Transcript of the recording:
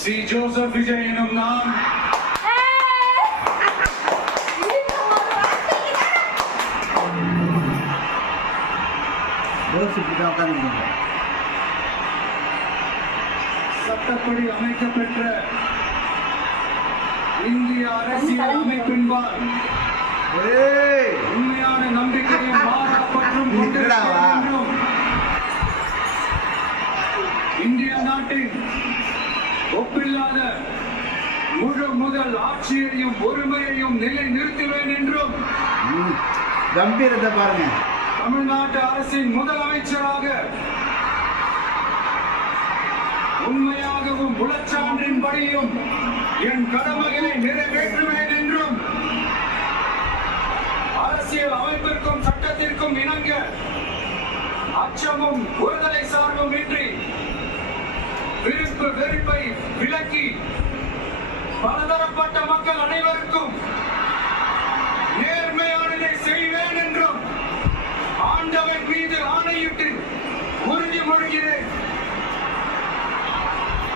C Joseph Vijay எனும் நான் சட்டப்படி அமைக்கப்பெற்ற இந்திய அரசியல் அமைப்பின்பால் உண்மையான நம்பிக்கையும் மாறப்பற்றும் இந்திய நாட்டின் ஒப்பில்லாத முழு முதல் ஆட்சியையும் ஒருமையையும் நிலை நிறுத்துவேன் என்றும் கம்பீரத்தை பாருங்க. தமிழ்நாட்டு அரசின் முதலமைச்சராக உண்மையாகவும் உளச்சான்றின்படியும் என் கடமைகளை நிறைவேற்றுவேன் என்றும் அரசியல் அமைப்பிற்கும் சட்டத்திற்கும் இணங்க அச்சமும் ஒருதலை சார்பும் இன்றி விருப்பு வெறுப்பை விலக்கி பலதரப்பட்ட மக்கள் அனைவருக்கும் நேர்மையானதை செய்வேன் என்றும் ஆண்டவன் மீது ஆணையிட்டு உறுதிமொழிகிறேன்.